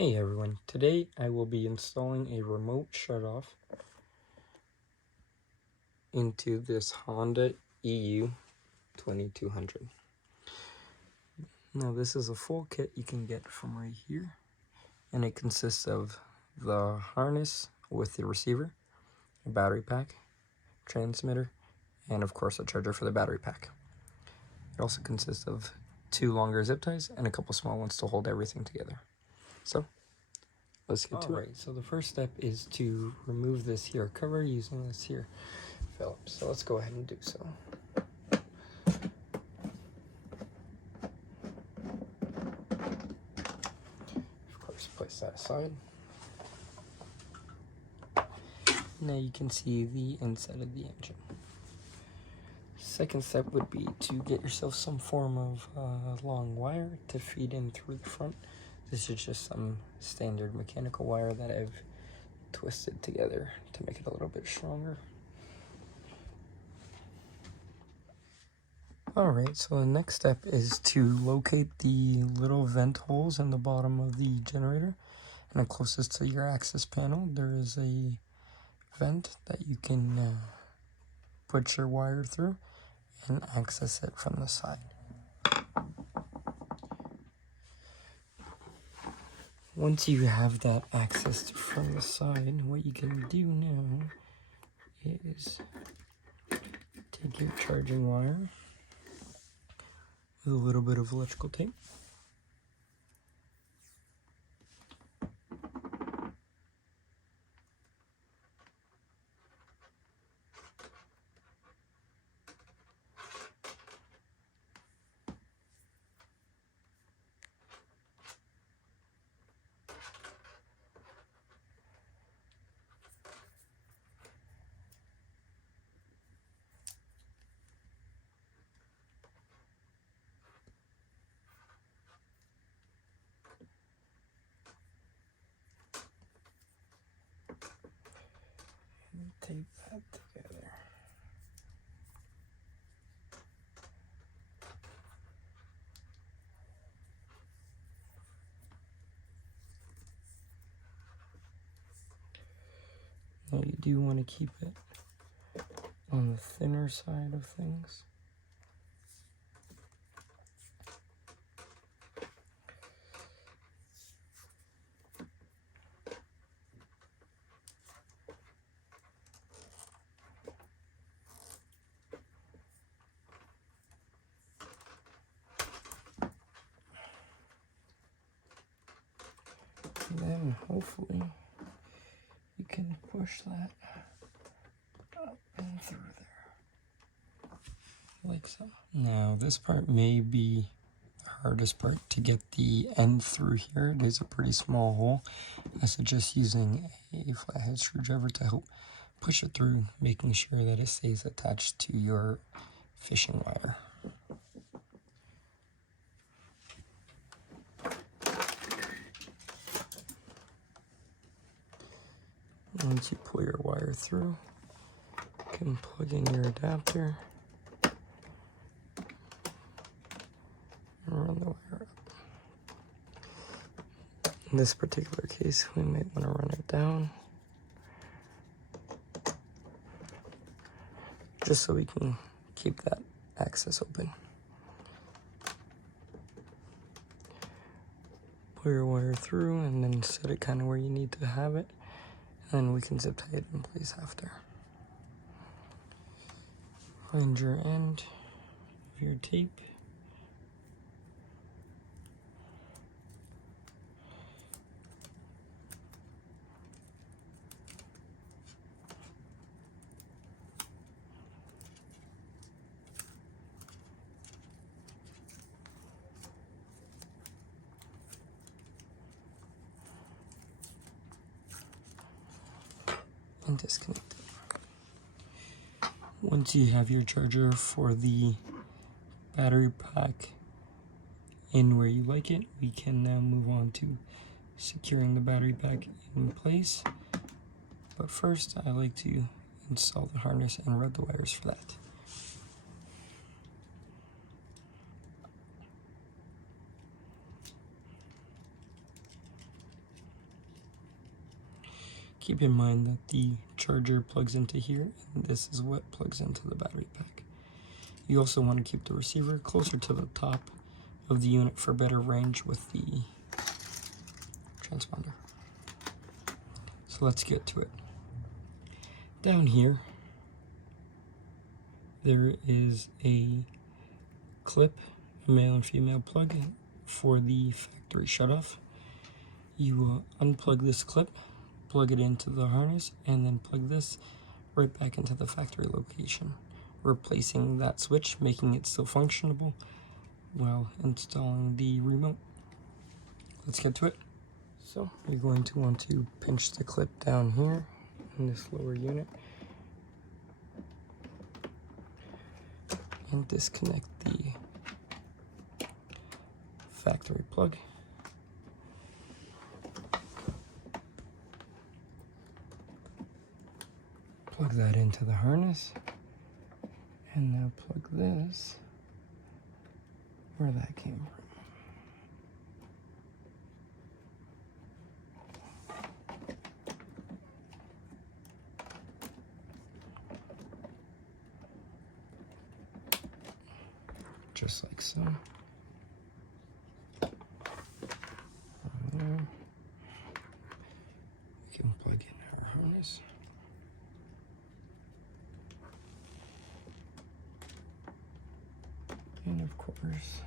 Hey everyone, today I will be installing a remote shutoff into this Honda EU2200. Now this is a full kit you can get from right here, and it consists of the harness with the receiver, a battery pack, transmitter, and of course a charger for the battery pack. It also consists of 2 longer zip ties and a couple small ones to hold everything together. So let's get to it. So the first step is to remove this here cover using this here Phillips. So let's go ahead and do so. Of course, place that aside. Now you can see the inside of the engine. Second step would be to get yourself some form of long wire to feed in through the front. This is just some standard mechanical wire that I've twisted together to make it a little bit stronger. Alright, so the next step is to locate the little vent holes in the bottom of the generator. And closest to your access panel, there is a vent that you can put your wire through and access it from the side. Once you have that accessed from the side, what you can do now is take your charging wire with a little bit of electrical tape. Tape that together. Now you do want to keep it on the thinner side of things. And then hopefully you can push that up and through there, like so. Now this part may be the hardest part to get the end through here. It is a pretty small hole. I suggest using a flathead screwdriver to help push it through, making sure that it stays attached to your fishing wire. Once you pull your wire through, you can plug in your adapter and run the wire up. In this particular case, we might want to run it down, just so we can keep that access open. Pull your wire through and then set it kind of where you need to have it. And we can zip tie it in place after. Find your end of your tape. And disconnect it. Once you have your charger for the battery pack in where you like it, we can now move on to securing the battery pack in place. But first, I like to install the harness and run the wires for that. Keep in mind that the charger plugs into here, and this is what plugs into the battery pack. You also want to keep the receiver closer to the top of the unit for better range with the transponder. So let's get to it. Down here, there is a clip, a male and female plug for the factory shutoff. You will unplug this clip, plug it into the harness, and then plug this right back into the factory location, replacing that switch, making it still functionable while installing the remote. Let's get to it. So you're going to want to pinch the clip down here in this lower unit and disconnect the factory plug. Plug that into the harness, and now plug this where that came from. Just like so. We can plug in our harness. And of course,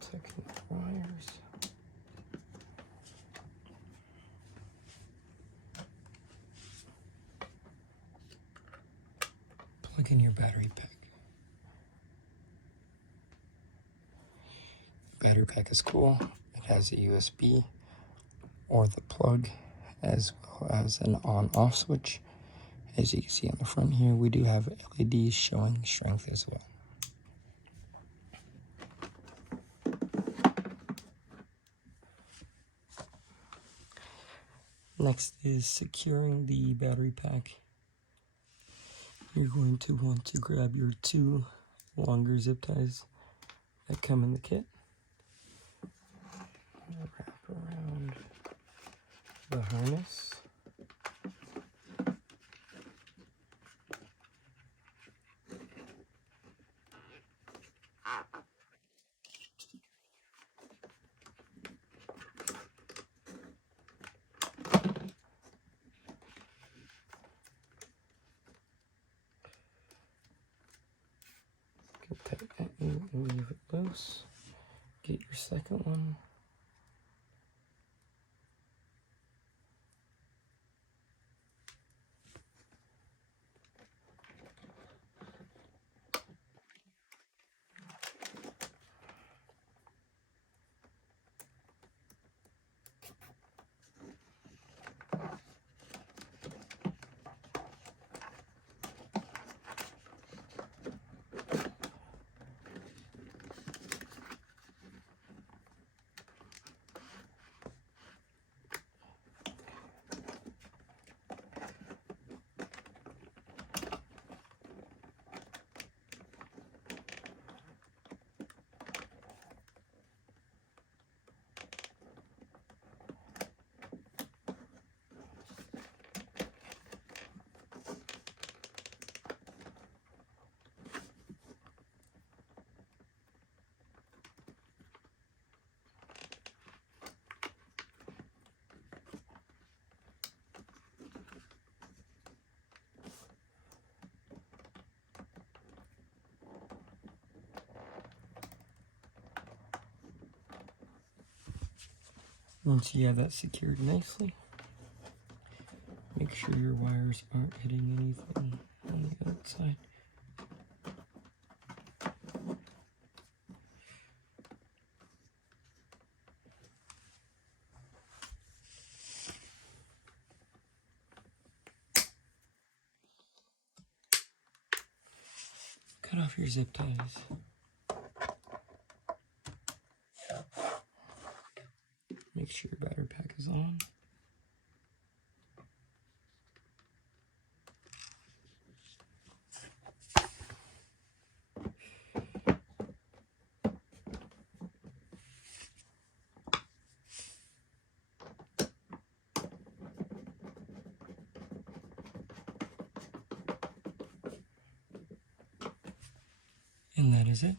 taking the wires. Plug in your battery pack. Battery pack is cool. It has a USB or the plug, as well as an on-off switch. As you can see on the front here, we do have LEDs showing strength as well. Next is securing the battery pack. You're going to want to grab your 2 longer zip ties that come in the kit. Wrap around the harness. Take that and leave it loose. Get your second one. Once you have that secured nicely, make sure your wires aren't hitting anything on the outside. Cut off your zip ties. Make sure your battery pack is on. And that is it.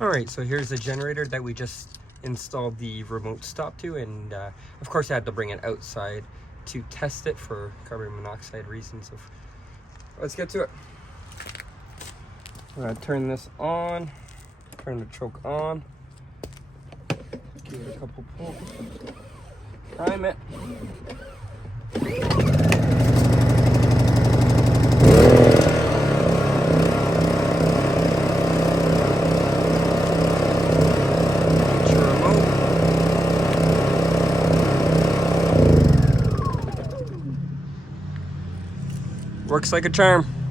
Alright, so here's the generator that we just installed the remote stop to, and of course I had to bring it outside to test it for carbon monoxide reasons. Let's get to it. I'm gonna turn this on, turn the choke on, give it a couple pulls, prime it. Works like a charm.